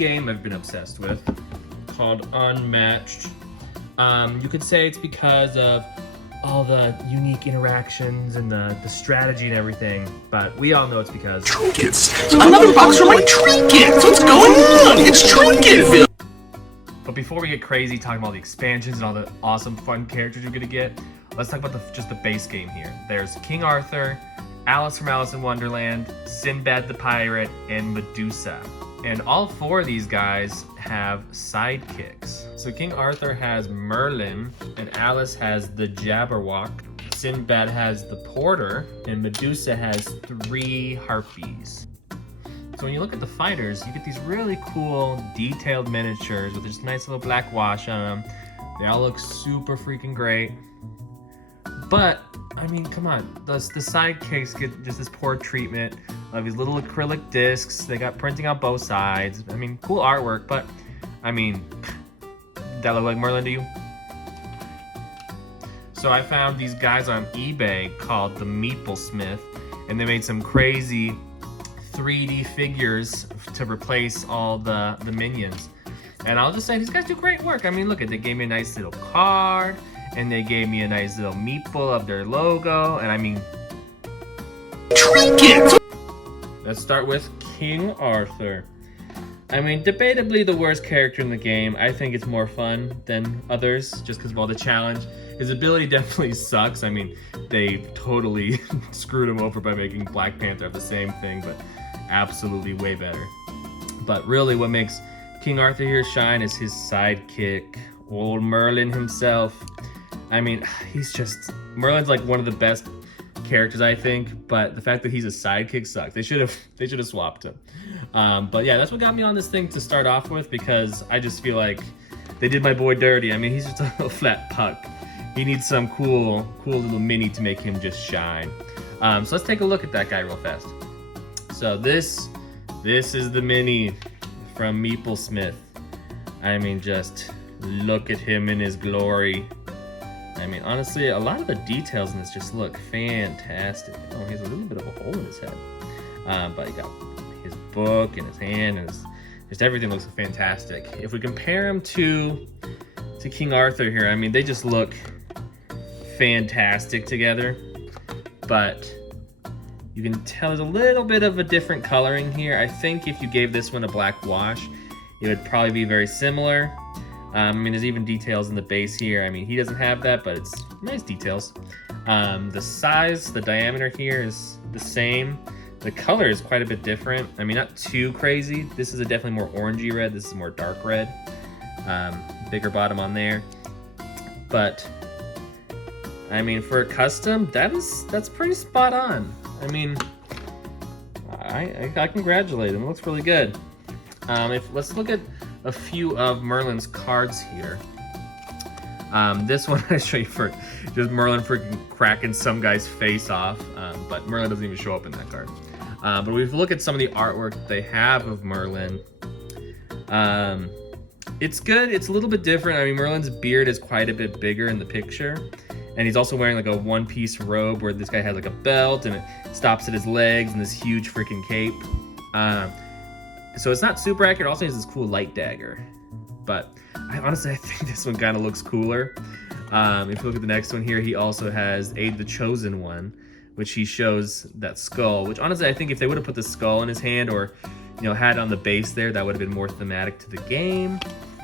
game I've been obsessed with called Unmatched. You could say it's because of all the unique interactions and the strategy and everything, but we all know it's because Trinkets! Another box for my Trinkets! What's going on? It's Trinketville! But before we get crazy talking about the expansions and all the awesome fun characters you're gonna get, let's talk about just the base game here. There's King Arthur, Alice from Alice in Wonderland, Sinbad the Pirate, and Medusa. And all four of these guys have sidekicks. So King Arthur has Merlin, and Alice has the Jabberwock, Sinbad has the Porter, and Medusa has 3 harpies. So when you look at the fighters, you get these really cool detailed miniatures with just nice little black wash on them. They all look super freaking great. But, I mean, come on, the sidekicks get just this poor treatment of these little acrylic discs. They got printing on both sides. I mean, cool artwork, but, I mean, that look like Merlin to you? So I found these guys on eBay called TheMeepleSmith, and they made some crazy 3D figures to replace all the minions. And I'll just say, these guys do great work. I mean, look, they gave me a nice little card, and they gave me a nice little meeple of their logo, and I mean... Trinkets! Let's start with King Arthur. I mean, debatably the worst character in the game. I think it's more fun than others, just because of all the challenge. His ability definitely sucks. I mean, they totally screwed him over by making Black Panther have the same thing, but absolutely way better. But really what makes King Arthur here shine is his sidekick, old Merlin himself. I mean, Merlin's like one of the best characters, I think, but the fact that he's a sidekick sucks. They should have swapped him. But yeah, that's what got me on this thing to start off with, because I just feel like they did my boy dirty. I mean, he's just a little flat puck. He needs some cool little mini to make him just shine. So let's take a look at that guy real fast. So this is the mini from TheMeepleSmith. I mean, just look at him in his glory. I mean, honestly, a lot of the details in this just look fantastic. Oh, he has a little bit of a hole in his head. But he got his book in his hand, and just everything looks fantastic. If we compare him to King Arthur here, I mean, they just look fantastic together. But you can tell there's a little bit of a different coloring here. I think if you gave this one a black wash, it would probably be very similar. I mean, there's even details in the base here. I mean, he doesn't have that, but it's nice details. The size, the diameter here is the same. The color is quite a bit different. I mean, not too crazy. This is a definitely more orangey red. This is more dark red. Bigger bottom on there. But, I mean, for a custom, that's pretty spot on. I mean, I congratulate him. It looks really good. Let's look at a few of Merlin's cards here. This one I show you for just Merlin freaking cracking some guy's face off, but Merlin doesn't even show up in that card. But if we look at some of the artwork that they have of Merlin, it's good. It's a little bit different. I mean, Merlin's beard is quite a bit bigger in the picture, and he's also wearing like a one-piece robe where this guy has like a belt and it stops at his legs and this huge freaking cape. So it's not super accurate. Also, he has this cool light dagger. But I think this one kind of looks cooler. If you look at the next one here, he also has Aid the Chosen One, which he shows that skull. Which honestly, I think if they would have put the skull in his hand, or had it on the base there, that would have been more thematic to the game.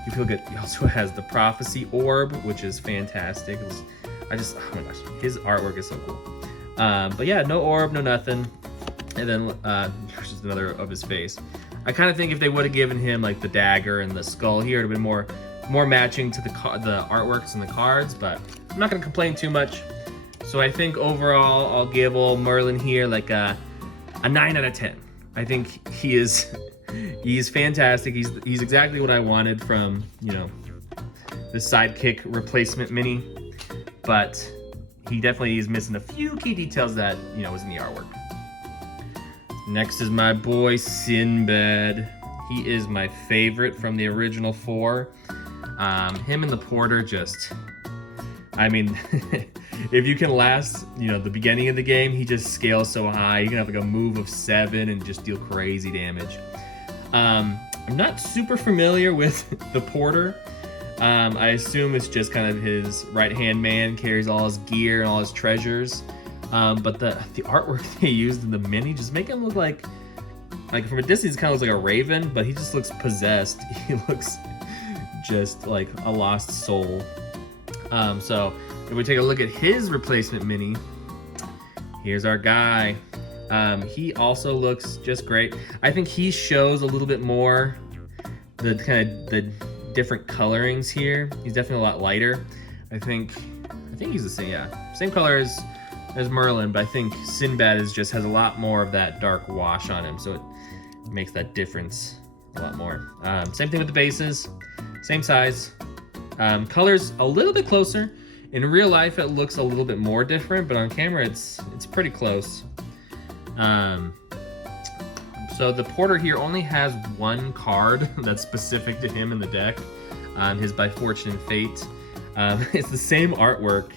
If you look at, he also has the Prophecy Orb, which is fantastic. Oh my gosh, his artwork is so cool. But yeah, no orb, no nothing. And then here's just another of his face. I kind of think if they would have given him like the dagger and the skull here, it would have been more matching to the artworks and the cards, but I'm not going to complain too much. So I think overall, I'll give old Merlin here like a 9 out of 10. I think he's fantastic. He's exactly what I wanted from, the sidekick replacement mini, but he definitely is missing a few key details that, was in the artwork. Next is my boy Sinbad. He is my favorite from the original 4. Him and the Porter just, I mean, if you can last, the beginning of the game, he just scales so high. You can have like a move of 7 and just deal crazy damage. I'm not super familiar with the porter. I assume it's just kind of his right-hand man, carries all his gear and all his treasures. But the artwork they used in the mini just make him look like from a distance, he kind of looks like a raven, but he just looks possessed. He looks just like a lost soul. So if we take a look at his replacement mini, here's our guy. He also looks just great. I think he shows a little bit more the kind of the different colorings here. He's definitely a lot lighter. I think he's the same color as Merlin, but I think Sinbad has a lot more of that dark wash on him, so it makes that difference a lot more. Same thing with the bases, same size. Colors a little bit closer. In real life, it looks a little bit more different, but on camera, it's pretty close. So the porter here only has one card that's specific to him in the deck, his By Fortune and Fate. It's the same artwork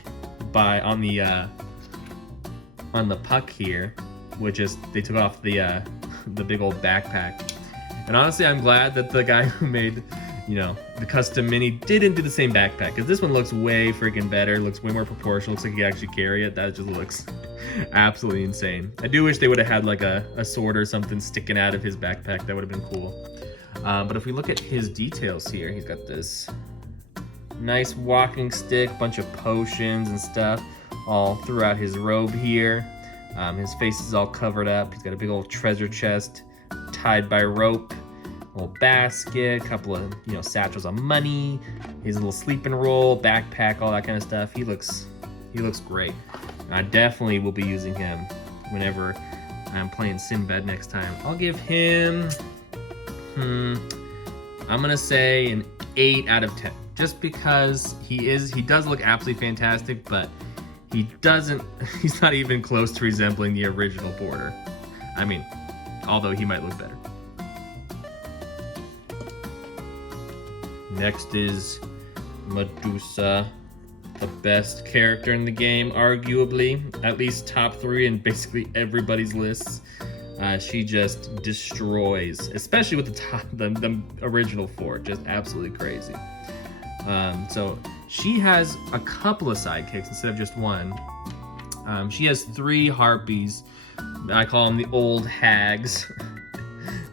on the puck here, which is they took off the big old backpack. And honestly, I'm glad that the guy who made the custom mini didn't do the same backpack, because this one looks way freaking better, looks way more proportional, looks like he could actually carry it. That just looks absolutely insane. I do wish they would have had like a sword or something sticking out of his backpack. That would have been cool. But if we look at his details here, he's got this nice walking stick, bunch of potions and stuff all throughout his robe here. His face is all covered up. He's got a big old treasure chest tied by rope, little basket, couple of satchels of money, his little sleeping roll, backpack, all that kind of stuff. He looks great. And I definitely will be using him whenever I'm playing Sinbad next time. I'll give him I'm gonna say an 8 out of 10, just because he does look absolutely fantastic, but he's not even close to resembling the original porter. I mean, although he might look better. Next is Medusa, the best character in the game, arguably, at least top 3 in basically everybody's lists. She just destroys, especially with the original 4, just absolutely crazy. So she has a couple of sidekicks instead of just one. She has 3 harpies. I call them the old hags.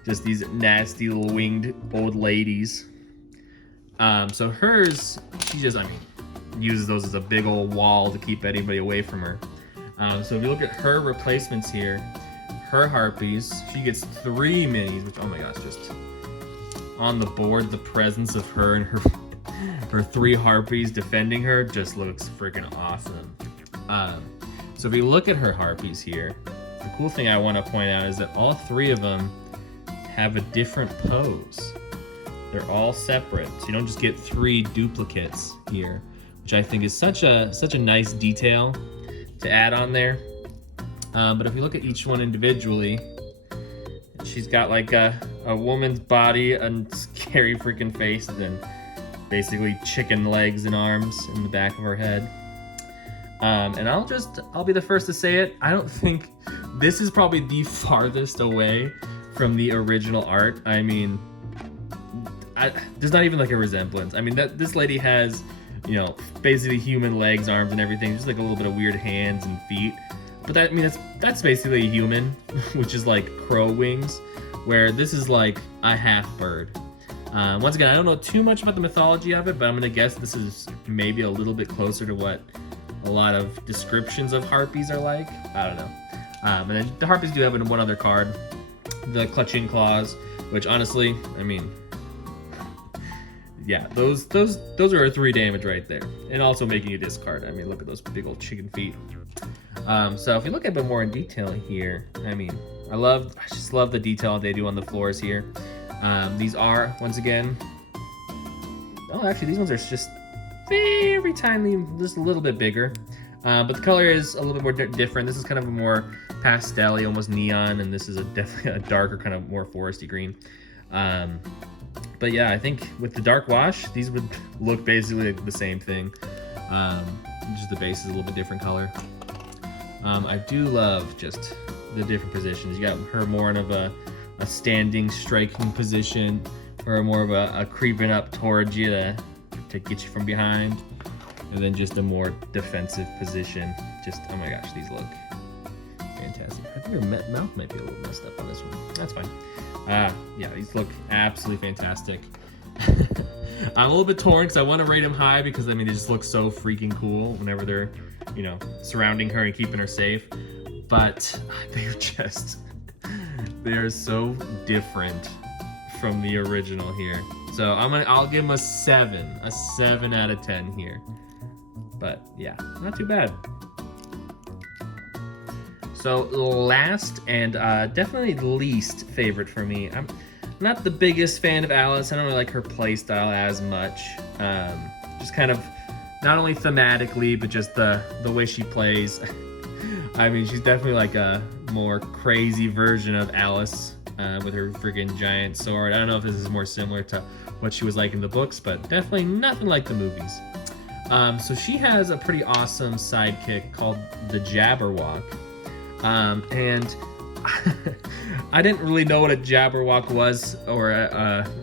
Just these nasty little winged old ladies. So hers, she just, uses those as a big old wall to keep anybody away from her. So if you look at her replacements here, her harpies, she gets 3 minis, which, oh my gosh, just on the board, the presence of her and her 3 harpies defending her just looks freaking awesome. So if you look at her harpies here, the cool thing I want to point out is that all 3 of them have a different pose. They're all separate, so you don't just get 3 duplicates here, which I think is such a nice detail to add on there. But if you look at each one individually, she's got like a woman's body, a scary freaking face, and then basically chicken legs and arms in the back of her head. And I'll be the first to say it. I don't think this is probably the farthest away from the original art. I mean, there's not even like a resemblance. I mean, this lady has, basically human legs, arms, and everything. Just like a little bit of weird hands and feet. But that's basically a human, which is like crow wings, where this is like a half bird. Once again, I don't know too much about the mythology of it, but I'm gonna guess this is maybe a little bit closer to what a lot of descriptions of harpies are like. I don't know. And then the harpies do have one other card, the clutching claws, which honestly, yeah, those are a 3 damage right there, and also making a discard. Look at those big old chicken feet. So if you look at it more in detail here, I just love the detail they do on the floors here. These are, once again, actually these ones are just very tiny, just a little bit bigger. But the color is a little bit more different. This is kind of a more pastel-y, almost neon, and this is definitely a darker, kind of more foresty green. But yeah, I think with the dark wash, these would look basically like the same thing. Just the base is a little bit different color. I do love just the different positions. You got her more in of a standing, striking position. or more of a creeping up towards you to get you from behind, and then just a more defensive position. Just, oh my gosh, these look fantastic. I think her mouth might be a little messed up on this one. That's fine. Yeah, these look absolutely fantastic. I'm a little bit torn because I want to rate them high because, I mean, they just look so freaking cool whenever they're, you know, surrounding her and keeping her safe. But they're so different from the original here. So I'll give them a 7 out of 10 here. But yeah, not too bad. So last and definitely least favorite for me. I'm not the biggest fan of Alice. I don't really like her playstyle as much. Just kind of, not only thematically, but just the way she plays. I mean, she's definitely like a more crazy version of Alice with her friggin' giant sword. I don't know if this is more similar to what she was like in the books, but definitely nothing like the movies. So she has a pretty awesome sidekick called the Jabberwock. And I didn't really know what a Jabberwock was or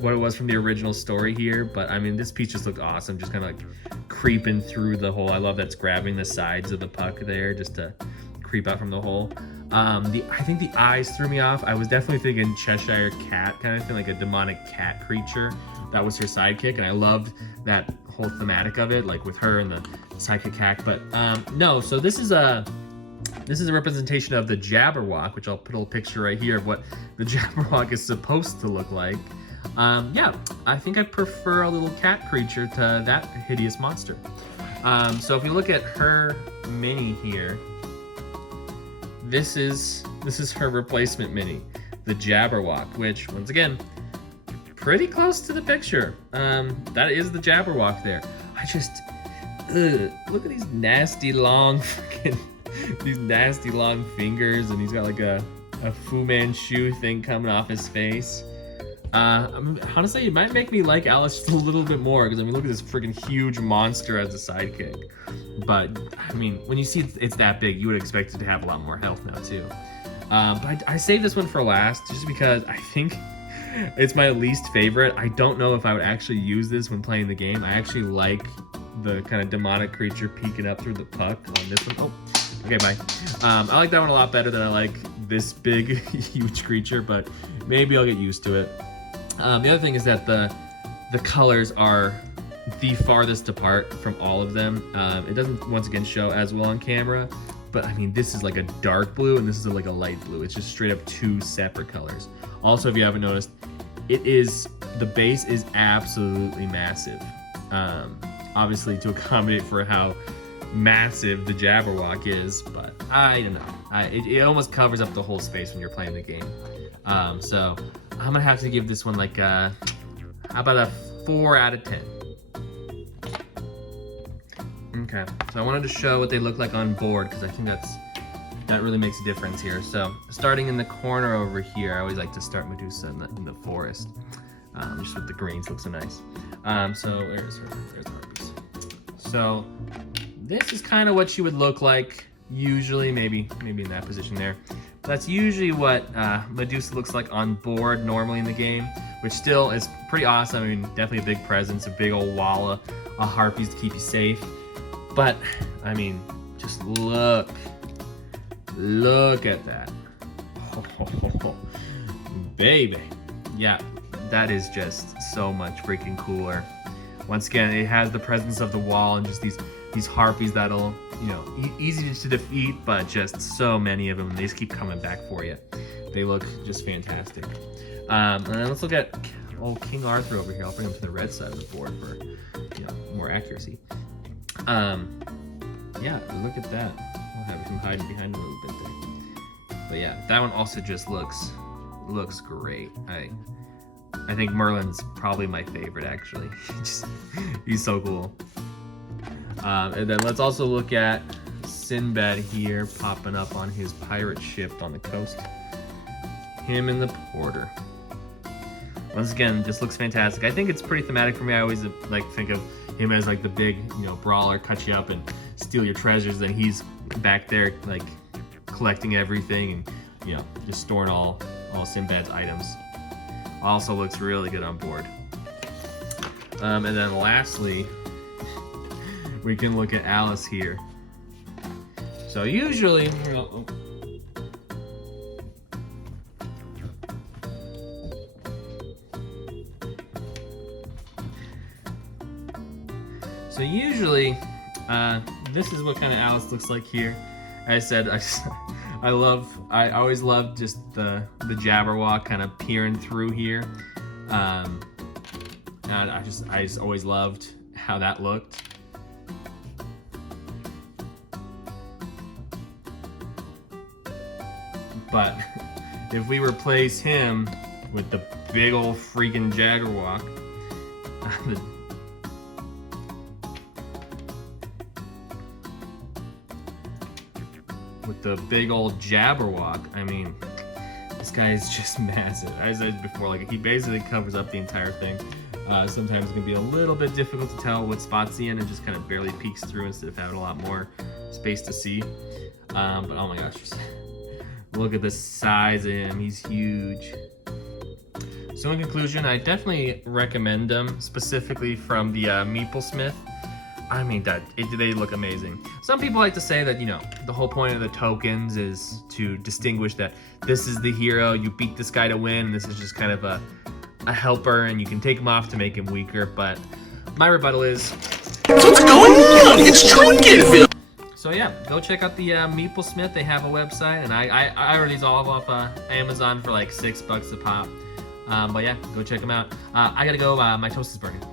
what it was from the original story here, but I mean, this piece just looked awesome, just kind of like creeping through the hole. I love that it's grabbing the sides of the puck there just to creep out from the hole. I think the eyes threw me off. I was definitely thinking Cheshire Cat kind of thing, like a demonic cat creature. That was her sidekick, and I loved that whole thematic of it, like with her and the sidekick cat. But no, so this is a representation of the Jabberwock, which I'll put a little picture right here of what the Jabberwock is supposed to look like. Yeah, I think I prefer a little cat creature to that hideous monster. So if you look at her mini here, this is her replacement mini, the Jabberwock, which once again, pretty close to the picture. That is the Jabberwock there. I just, look at these nasty long freaking, these nasty long fingers, and he's got like a Fu Manchu thing coming off his face. I mean, honestly, it might make me like Alice just a little bit more, because I mean, look at this freaking huge monster as a sidekick. But I mean, when you see it's that big, you would expect it to have a lot more health now too. But I saved this one for last just because I think it's my least favorite. I don't know if I would actually use this when playing the game. I actually like the kind of demonic creature peeking up through the puck on this one. Oh, okay, bye. I like that one a lot better than I like this big, huge creature, but maybe I'll get used to it. The other thing is that the colors are the farthest apart from all of them. It doesn't, once again, show as well on camera, but I mean, this is like a dark blue and this is like a light blue. It's just straight up two separate colors. Also, if you haven't noticed, the base is absolutely massive. Obviously to accommodate for how massive the Jabberwock is, but I don't know. It almost covers up the whole space when you're playing the game. So I'm gonna have to give this one like how about a 4 out of 10. Okay, so I wanted to show what they look like on board because I think that really makes a difference here. So starting in the corner over here, I always like to start Medusa in the forest, just with the greens, looks so nice. So there's the harpies. So this is kind of what she would look like usually, maybe in that position there. That's usually what Medusa looks like on board normally in the game, which still is pretty awesome. I mean, definitely a big presence, a big old wall of harpies to keep you safe. But, I mean, just look at that. Oh, baby. Yeah, that is just so much freaking cooler. Once again, it has the presence of the wall and just these harpies that'll, you know, easy to defeat, but just so many of them, and they just keep coming back for you. They look just fantastic. And then let's look at old King Aurthur over here. I'll bring him to the red side of the board for, you know, more accuracy. Yeah, look at that. I'll have him hiding behind a little bit there. But yeah, that one also just looks great. I think Merlin's probably my favorite, actually. He's so cool. And then let's also look at Sinbad here, popping up on his pirate ship on the coast. Him and the porter. Once again, this looks fantastic. I think it's pretty thematic for me. I always like think of him as like the big, you know, brawler, cut you up and steal your treasures. And he's back there like collecting everything and, you know, just storing all Sinbad's items. Also looks really good on board. And then lastly, we can look at Alice here. So usually, this is what kind of Alice looks like here. As I said, I always loved just the Jabberwock kind of peering through here. And I just always loved how that looked. But if we replace him with the big old freaking Jabberwock, with the big old Jabberwock, I mean, this guy is just massive. As I said before, like he basically covers up the entire thing. Sometimes it can be a little bit difficult to tell what spots he's in and just kind of barely peeks through instead of having a lot more space to see. But oh my gosh, just look at the size of him. He's huge. So in conclusion, I definitely recommend them, specifically from the TheMeepleSmith. I mean, they look amazing. Some people like to say that, you know, the whole point of the tokens is to distinguish that this is the hero, you beat this guy to win, and this is just kind of a helper, and you can take him off to make him weaker. But my rebuttal is, What's going on? It's Trinketville! so yeah, go check out the TheMeepleSmith. They have a website, and I order these all off Amazon for like $6 a pop. But yeah, go check them out. I gotta go. My toast is burning.